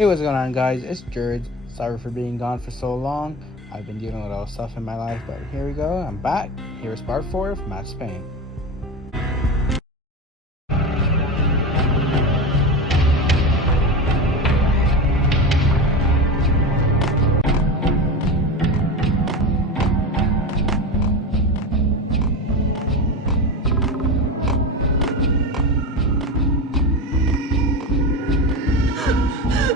Hey, what's going on, guys? It's Jared. Sorry for being gone for so long. I've been dealing with all stuff in my life, but here we go. I'm back. Here's part 4 of Max Payne.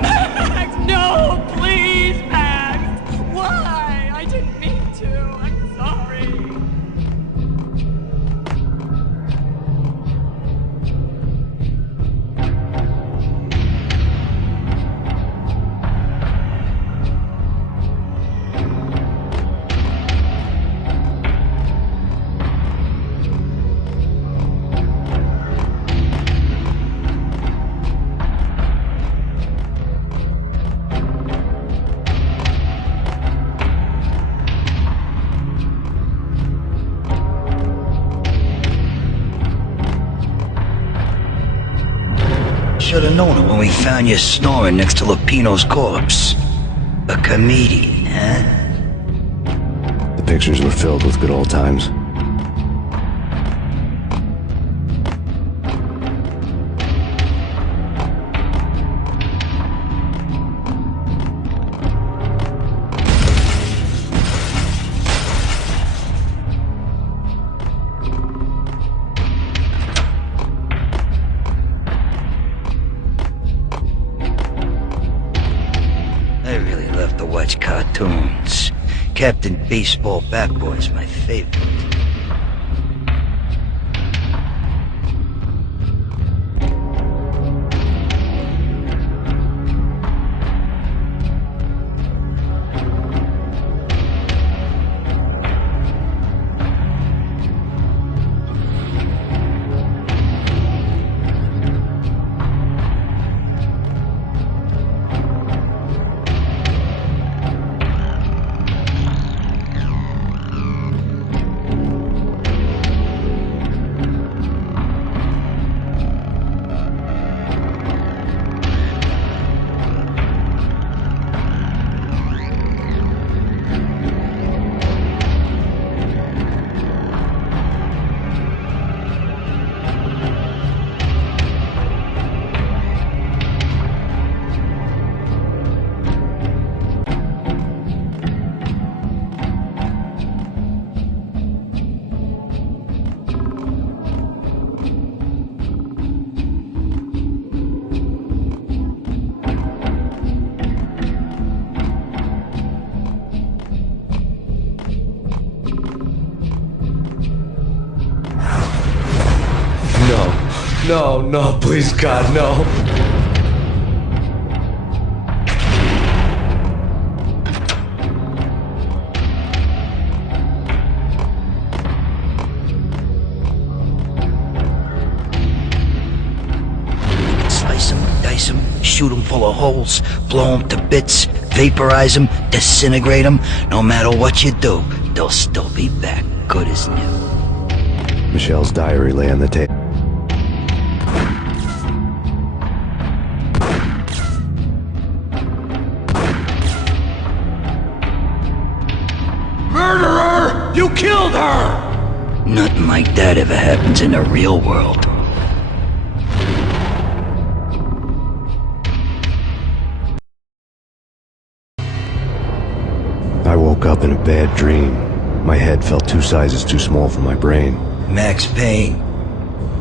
Max, no, please, Max. Why? I didn't mean to. I'm sorry. Should've known it when we found you snoring next to Lupino's corpse. A comedian, huh? The pictures were filled with good old times. I really love to watch cartoons. Captain Baseball Bat Boy's my favorite. No, please, God, no. Slice 'em, dice 'em, shoot 'em full of holes, blow 'em to bits, vaporize 'em, disintegrate 'em. No matter what you do, they'll still be back, good as new. Michelle's diary lay on the table. Murderer! You killed her! Nothing like that ever happens in the real world. I woke up in a bad dream. My head felt 2 sizes too small for my brain, Max Payne.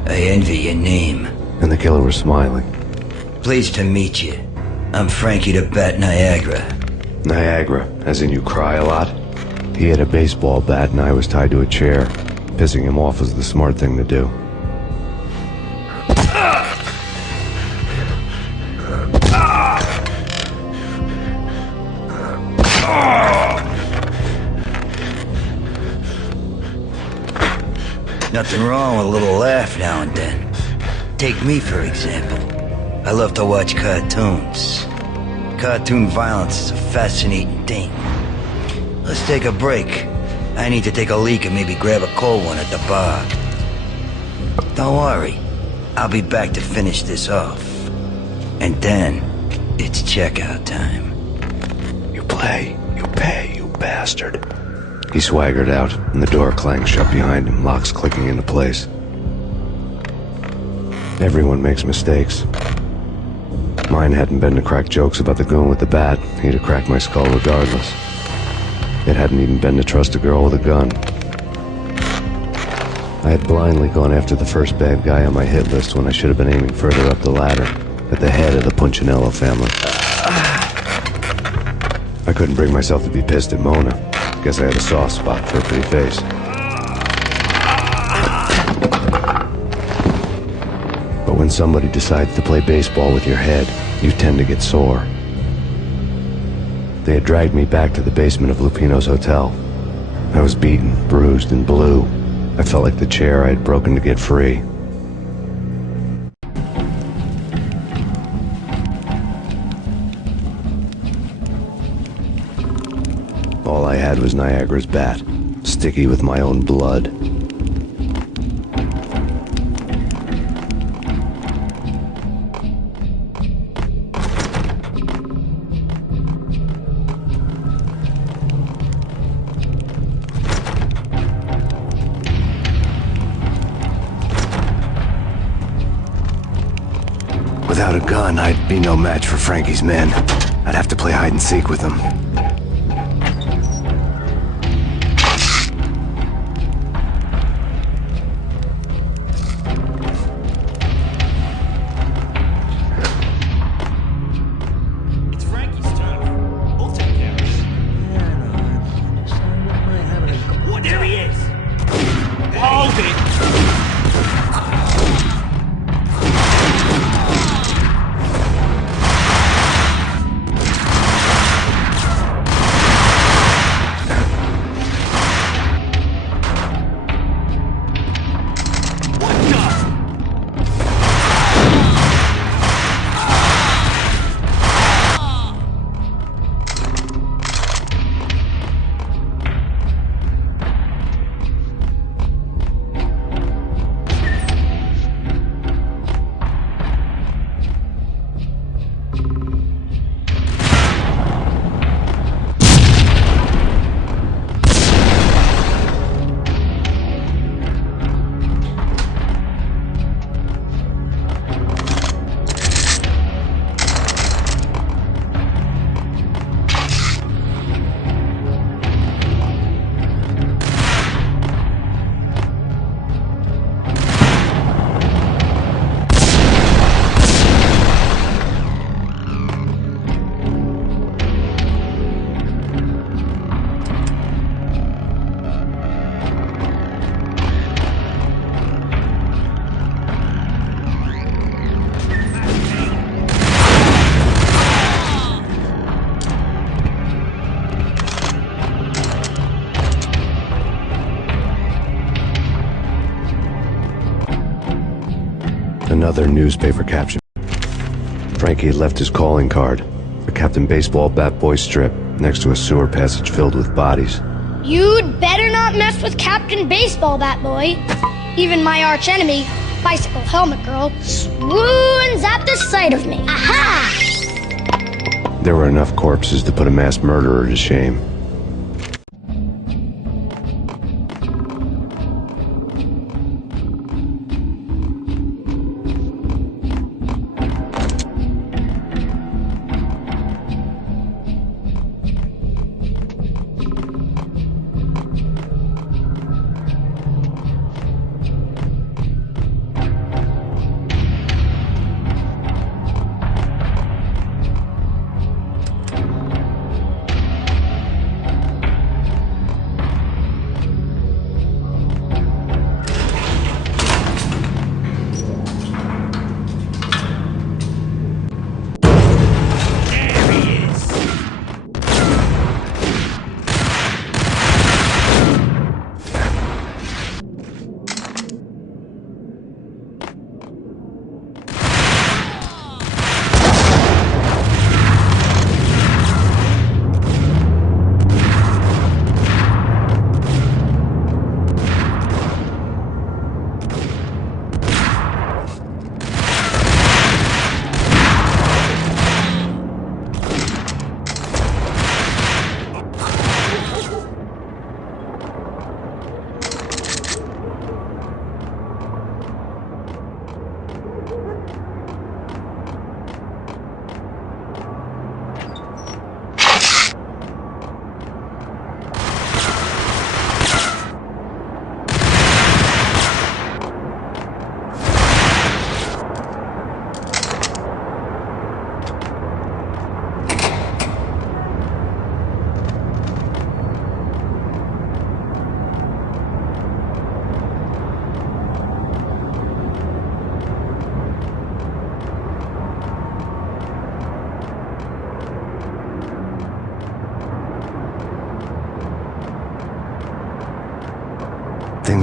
I envy your name. and the killer was smiling. Pleased to meet you. I'm Frankie the Bat Niagara. Niagara, as in you cry a lot? He had a baseball bat and I was tied to a chair. Pissing him off was the smart thing to do. Nothing wrong with a little laugh now and then. Take me, for example. I love to watch cartoons. Cartoon violence is a fascinating thing. Let's take a break. I need to take a leak and maybe grab a cold one at the bar. Don't worry. I'll be back to finish this off. And then, It's checkout time. You play, you pay, you bastard. He swaggered out, and the door clanged shut behind him, locks clicking into place. Everyone makes mistakes. Mine hadn't been to crack jokes about the goon with the bat. He'd have cracked my skull regardless. It hadn't even been to trust a girl with a gun. I had blindly gone after the first bad guy on my hit list when I should have been aiming further up the ladder, at the head of the Punchinello family. I couldn't bring myself to be pissed at Mona. Guess I had a soft spot for a pretty face. But when somebody decides to play baseball with your head, you tend to get sore. They had dragged me back to the basement of Lupino's hotel. I was beaten, bruised, and blue. I felt like the chair I had broken to get free. All I had was Niagara's bat, sticky with my own blood. Without a gun, I'd be no match for Frankie's men. I'd have to play hide and seek with them. It's Frankie's turn. We'll take care of it. What? There he is! Hold it! Another newspaper caption. Frankie had left his calling card, a Captain Baseball Bat Boy strip, next to a sewer passage filled with bodies. You'd better not mess with Captain Baseball Bat Boy. Even my arch enemy, Bicycle Helmet Girl, swoons at the sight of me. Aha! There were enough corpses to put a mass murderer to shame.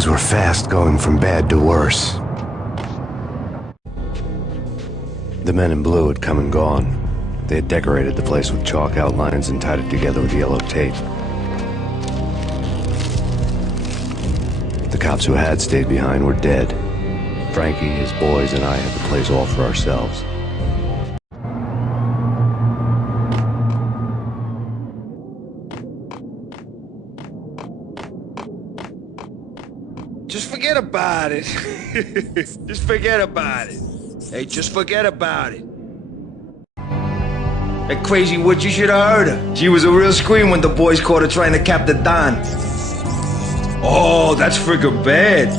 Things were fast going from bad to worse. The men in blue had come and gone. They had decorated the place with chalk outlines and tied it together with yellow tape. The cops who had stayed behind were dead. Frankie, his boys, and I had the place all for ourselves. Just forget about it. Just forget about it. Hey, just forget about it. That crazy witch, you should have heard her. She was a real scream when the boys caught her trying to cap the Don. Oh, that's friggin' bad.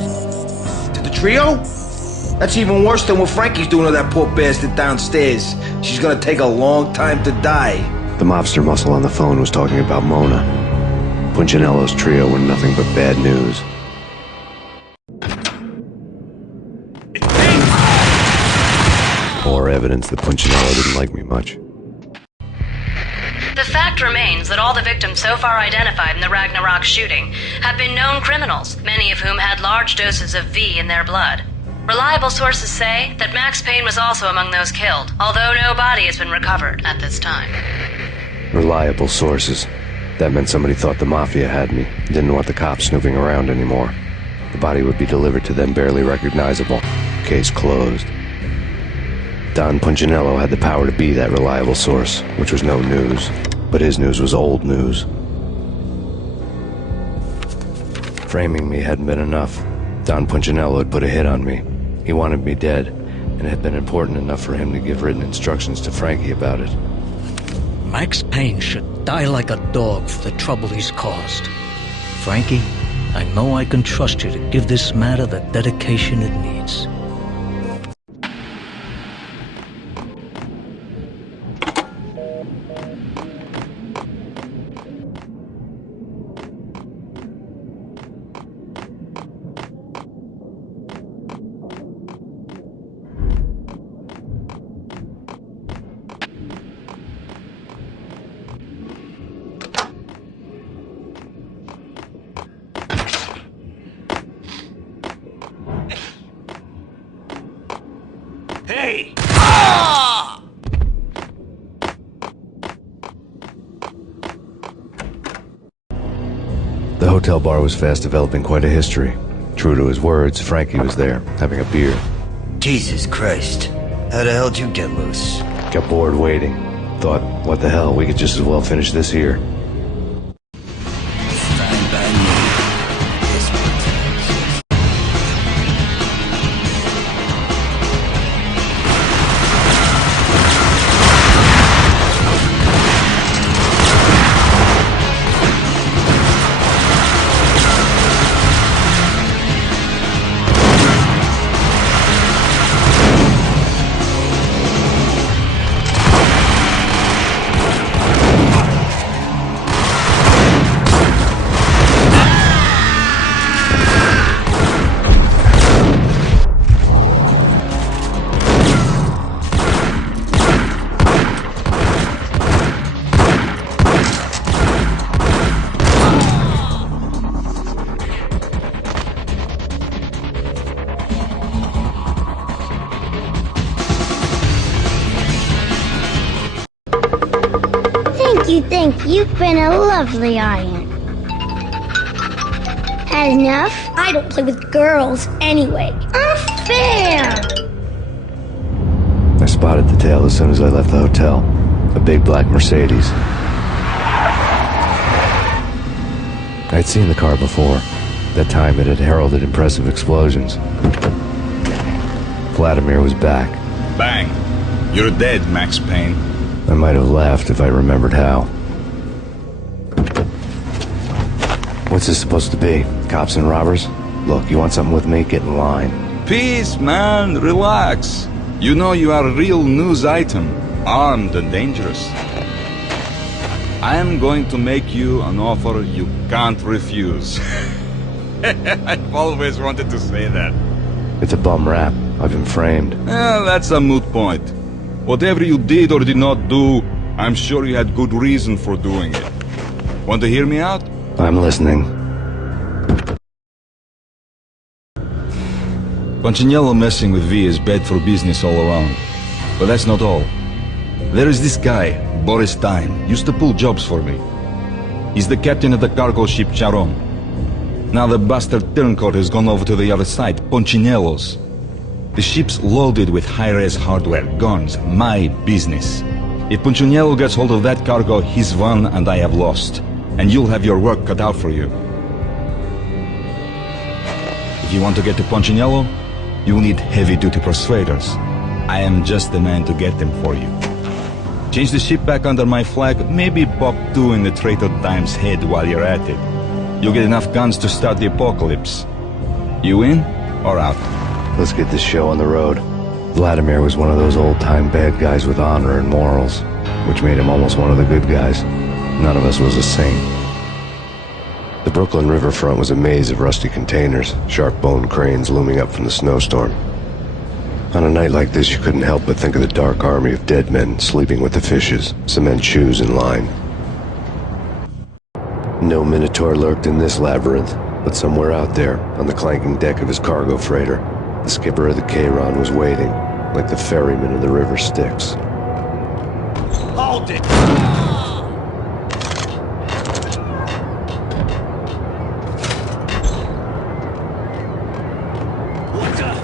To the trio? That's even worse than what Frankie's doing to that poor bastard downstairs. She's gonna take a long time to die. The mobster muscle on the phone was talking about Mona. Punchinello's trio were nothing but bad news. More evidence that Punchinello didn't like me much. The fact remains that all the victims so far identified in the Ragnarok shooting have been known criminals, many of whom had large doses of V in their blood. Reliable sources say that Max Payne was also among those killed, although no body has been recovered at this time. Reliable sources. That meant somebody thought the Mafia had me, didn't want the cops snooping around anymore. The body would be delivered to them barely recognizable. Case closed. Don Punchinello had the power to be that reliable source, which was no news. But his news was old news. Framing me hadn't been enough. Don Punchinello had put a hit on me. He wanted me dead, and it had been important enough for him to give written instructions to Frankie about it. Max Payne should die like a dog for the trouble he's caused. Frankie, I know I can trust you to give this matter the dedication it needs. Hey! The hotel bar was fast developing quite a history. True to his words, Frankie was there, having a beer. Jesus Christ. How the hell did you get loose? Got bored waiting. Thought, what the hell, we could just as well finish this here. Fine by me. This one tells. Thank you. You've been a lovely audience. Had enough? I don't play with girls anyway. Unfair! I spotted the tail as soon as I left the hotel. A big black Mercedes. I'd seen the car before. That time it had heralded impressive explosions. Vladimir was back. Bang! You're dead, Max Payne. I might have laughed if I remembered how. What's this supposed to be? Cops and robbers? Look, you want something with me? Get in line. Peace, man. Relax. You know you are a real news item. Armed and dangerous. I am going to make you an offer you can't refuse. I've always wanted to say that. It's a bum rap. I've been framed. Well, that's a moot point. Whatever you did or did not do, I'm sure you had good reason for doing it. Want to hear me out? I'm listening. Punchinello messing with V is bad for business all around. But that's not all. There is this guy, Boris Stein, used to pull jobs for me. He's the captain of the cargo ship Charon. Now the bastard turncoat has gone over to the other side, Punchinello's. The ship's loaded with high-res hardware, guns, my business. If Punchinello gets hold of that cargo, he's won and I have lost. And you'll have your work cut out for you. If you want to get to Punchinello, you'll need heavy-duty persuaders. I am just the man to get them for you. Change the ship back under my flag, maybe pop 2 in the Traitor Time's head while you're at it. You'll get enough guns to start the apocalypse. You in or out? Let's get this show on the road. Vladimir was one of those old-time bad guys with honor and morals, which made him almost one of the good guys. None of us was a saint. The Brooklyn riverfront was a maze of rusty containers, sharp-boned cranes looming up from the snowstorm. On a night like this, you couldn't help but think of the dark army of dead men sleeping with the fishes, cement shoes in line. No Minotaur lurked in this labyrinth, but somewhere out there, on the clanking deck of his cargo freighter, the skipper of the Chiron was waiting, like the ferryman of the river Styx. Hold it! What the?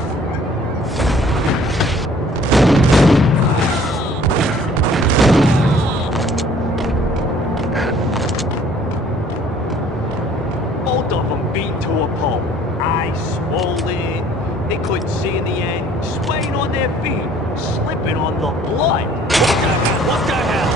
Both of them beat to a pulp. Eyes swollen. They couldn't see in the end. Swaying on their feet. Slipping on the blood. What the hell? What the hell?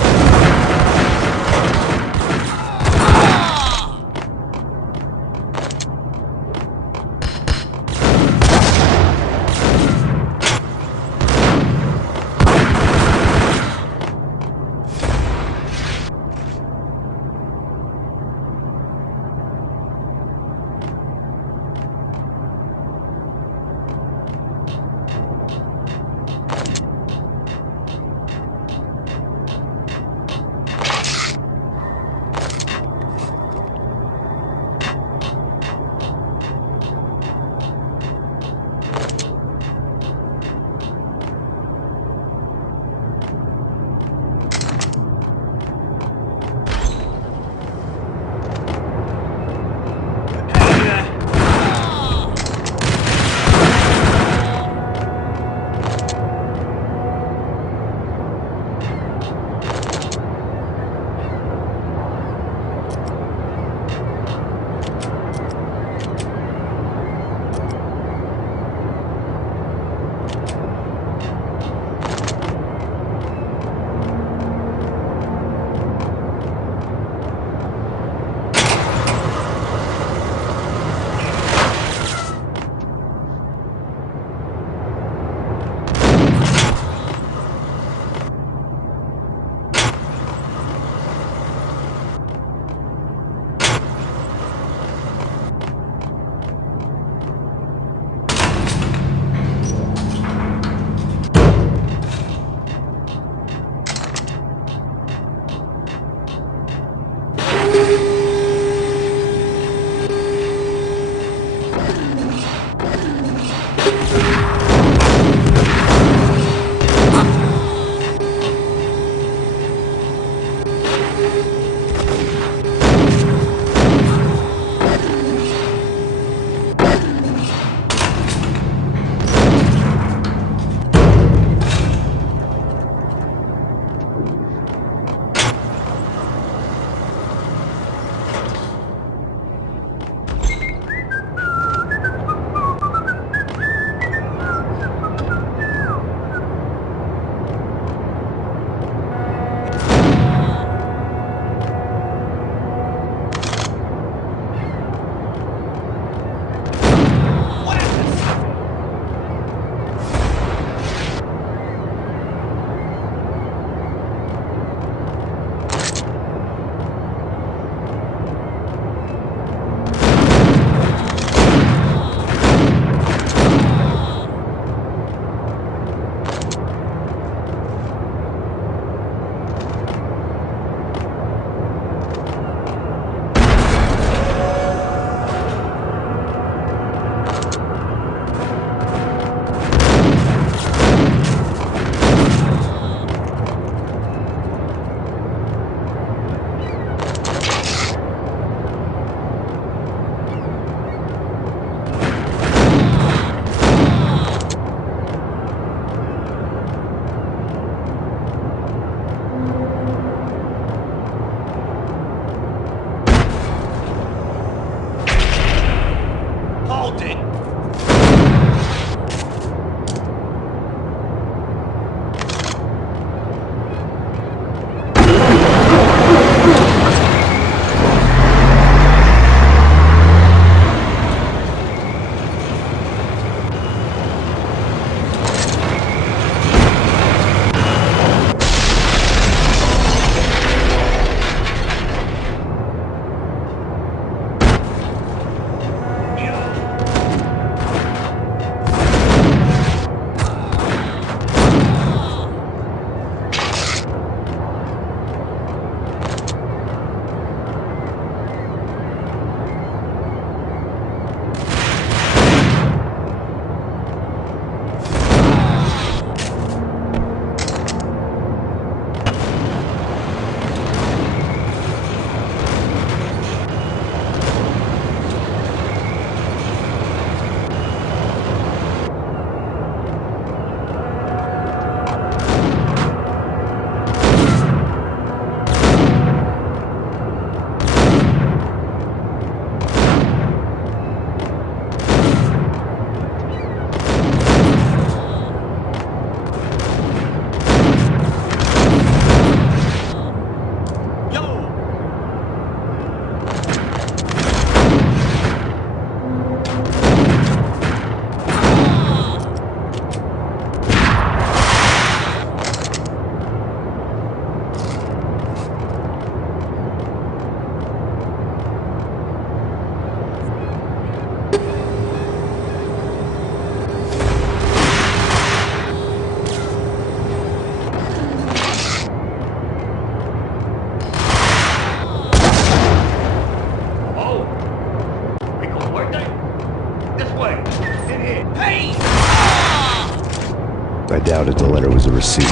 I doubted the letter was a receipt.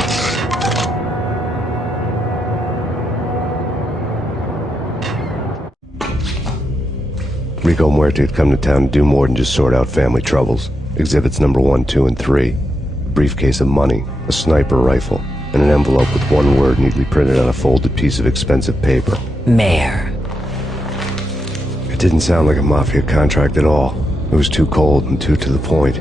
Rico Muerte had come to town to do more than just sort out family troubles. Exhibits number 1, 2, and 3. A briefcase of money, a sniper rifle, and an envelope with one word neatly printed on a folded piece of expensive paper. Mayor. It didn't sound like a mafia contract at all. It was too cold and too to the point.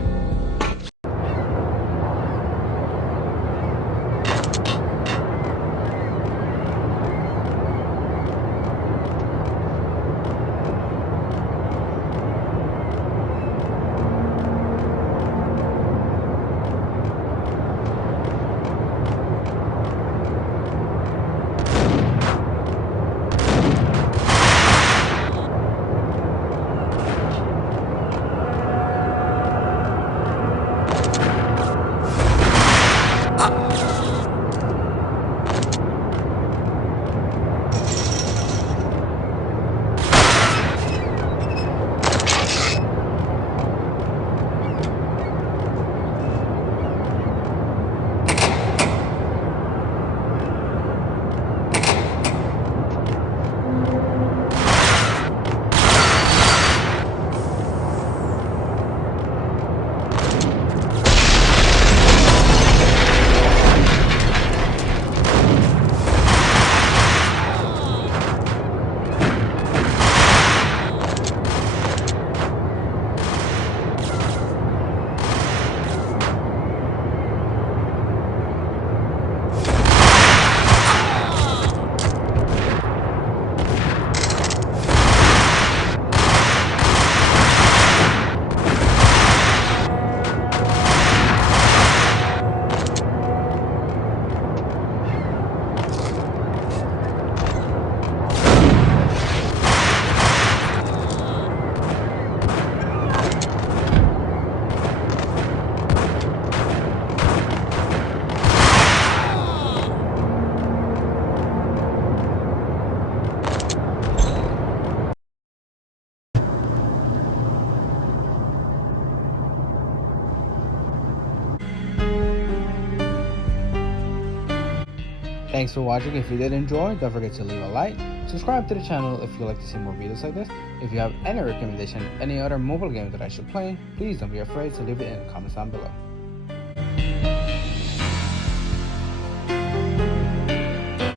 Thanks for watching. If you did enjoy, don't forget to leave a like, subscribe to the channel if you'd like to see more videos like this. If you have any recommendation, any other mobile game that I should play, please don't be afraid to leave it in the comments down below.